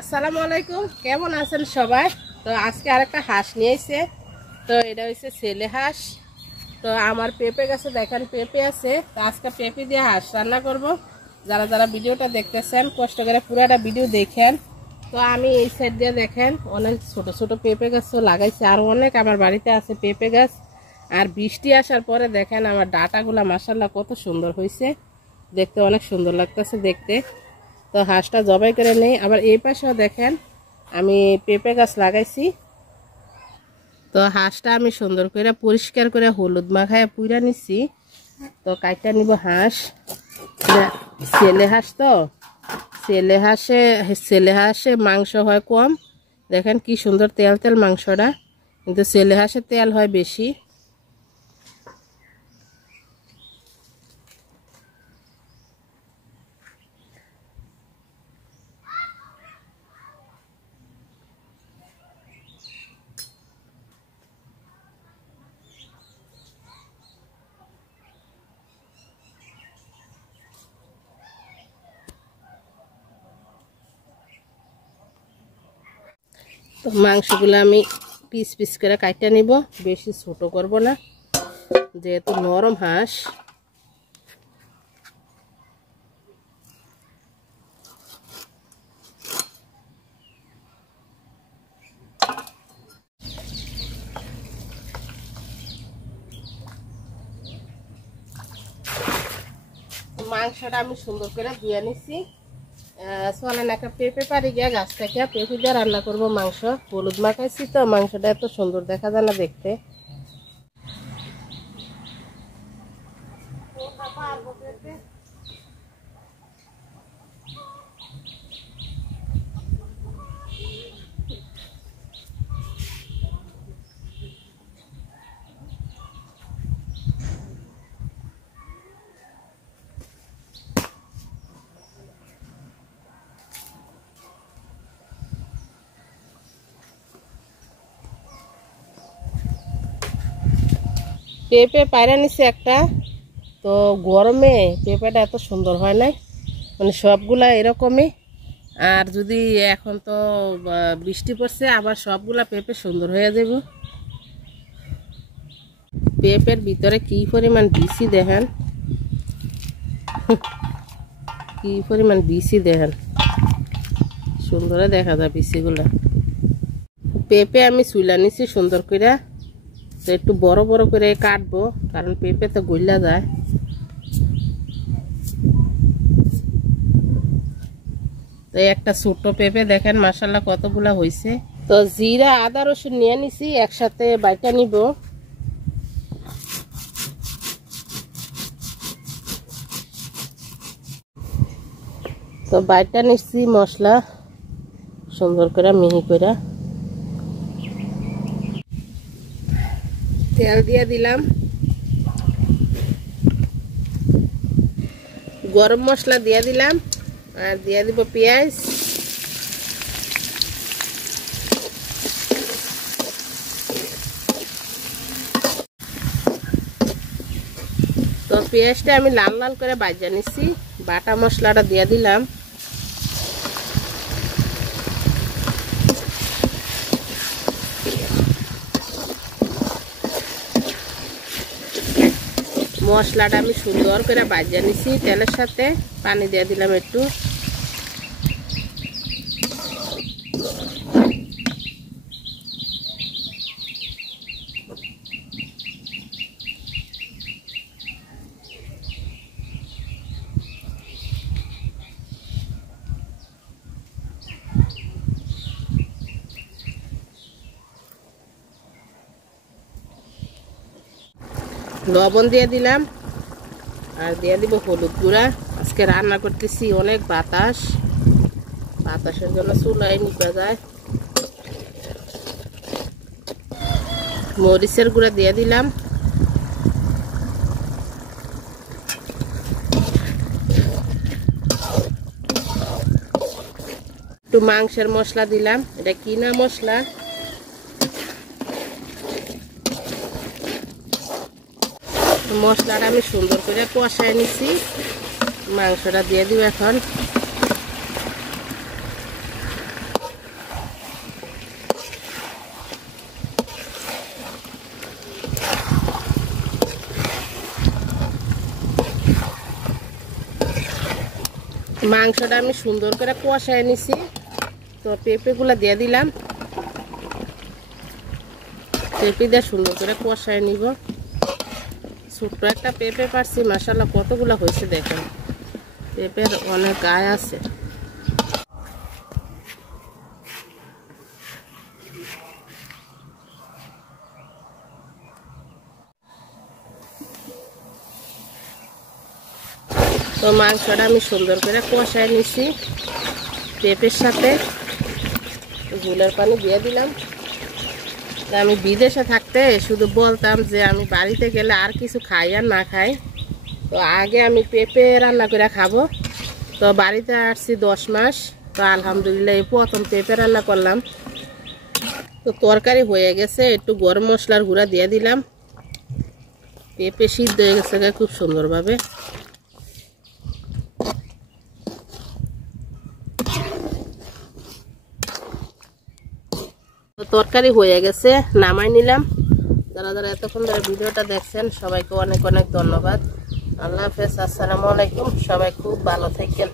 আসসালামু আলাইকুম, কেমন আছেন সবাই? তো আজকে আরেকটা হাঁস নিয়ে এসেছে। তো এটা হচ্ছে ছেলে হাঁস। তো আমার পেঁপে গাছে দেখেন পেঁপে আছে। তো আজকে পেঁপে দিয়ে হাঁস রান্না করব। যারা যারা ভিডিওটা দেখতেছেন কষ্ট করে পুরাটা ভিডিও দেখেন। তো আমি এই সাইড দিয়ে দেখেন অনেক ছোট ছোট পেঁপে গাছও লাগাইছি, আর অনেক আমার বাড়িতে আছে পেঁপে গাছ। আর বৃষ্টি আসার পরে দেখেন আমার ডাটাগুলা মাশাআল্লাহ কত সুন্দর হয়েছে, দেখতে অনেক সুন্দর লাগতেছে দেখতে। তো হাঁসটা জবাই করে নেই। আবার এই পাশেও দেখেন আমি পেঁপে গাছ লাগাইছি। তো হাঁসটা আমি সুন্দর করে পরিষ্কার করে হলুদ মাখায় পুইরা নিছি। তো কাইটা নিব হাঁস, ছেলে হাঁস। তো ছেলে হাঁসে মাংস হয় কম, দেখেন কি সুন্দর তেল তেল মাংসটা, কিন্তু ছেলে হাঁসে তেল হয় বেশি। তো মাংসগুলো আমি পিস পিস করে কাটতে নিব, বেশি ছোট করব না যেহেতু নরম হাঁস। মাংসটা আমি সুন্দর করে ধুয়ে নিছি। চলেন একটা পেঁপে পারি গিয়া গাছ থেকে পেঁপে দিয়ে রান্না করবো মাংস। হলুদ মাখাইছি তো মাংসটা এত সুন্দর দেখা যায় না দেখতে। পেঁপে পায়রা নিছে একটা। তো গরমে পেঁপেটা এত সুন্দর হয় নাই, মানে সবগুলা এরকমই। আর যদি এখন তো বৃষ্টি পড়ছে, আবার সবগুলা পেঁপে সুন্দর হয়ে যাব। পেঁপের ভিতরে কি পরিমাণ বিচি দেখেন, কি পরিমাণ বিচি দেখেন, সুন্দর দেখা যায় বিচিগুলা। পেঁপে আমি চুলা নিছি সুন্দর করে। তো একটু বড় বড় করে কাটবো, কারণ পেঁপে তো গইলা যায়। তো একটা ছোট পেঁপে দেখেন মাশাআল্লাহ কতগুলা হয়েছে। তো জিরা আদা রসুন নিয়ে নিছি, একসাথে বাইটা নিব। তো বাইটা নিচ্ছি মশলা সুন্দর করে মিহি করে। তেল দিয়ে দিলাম, গরম মশলা দিয়ে দিলাম, আর দিয়ে দিব পেঁয়াজ। তো পেঁয়াজটা আমি লাল লাল করে ভাজা নিচ্ছি। বাটা মশলাটা দিয়ে দিলাম। মশলাটা আমি সুন্দর করে ভাজা নিছি তেলের সাথে। পানি দিয়ে দিলাম একটু। লবণ দিয়ে দিলাম, আর দিয়ে দিব হলুদ গুঁড়া। আজকে রান্না করতেছি অনেক বাতাস, বাতাসের জন্য চুলায় নিভা যায়। মরিচের গুঁড়া দিয়ে দিলাম। একটু মাংসের মশলা দিলাম, এটা কিনা মশলা। মশলাটা আমি সুন্দর করে কষায় নিছি। মাংসটা দিয়ে দিব এখন। মাংসটা আমি সুন্দর করে কষায় নিছি। তো পেঁপেগুলো দিয়ে দিলাম। পেঁপে দিয়ে সুন্দর করে কষায় নিব। ছোট্ট একটা পেঁপে পারছি, মাশাআল্লাহ কতগুলো হয়েছে দেখেন। পেঁপের অনেক গায়ে আছে। তো মাংসটা আমি সুন্দর করে কষায় নিছি পেঁপের সাথে। ঝোলের পানি দিয়ে দিলাম। আমি বিদেশে থাকতে শুধু বলতাম যে আমি বাড়িতে গেলে আর কিছু খাই আর না খাই। তো আগে আমি পেঁপে রান্না করে খাবো। তো বাড়িতে আসছি 10 মাস। তো আলহামদুলিল্লাহ এই প্রথম পেঁপে রান্না করলাম। তো তরকারি হয়ে গেছে, একটু গরম মশলার গুঁড়া দিয়ে দিলাম। পেঁপে সিদ্ধ হয়ে গেছে খুব সুন্দরভাবে। তরকারি হয়ে গেছে, নামাই নিলাম। যারা যারা এতক্ষণ ধরে ভিডিওটা দেখছেন সবাইকে অনেক অনেক ধন্যবাদ। আল্লাহ হাফেজ, আসসালামু আলাইকুম। সবাই খুব ভালো থাকেন।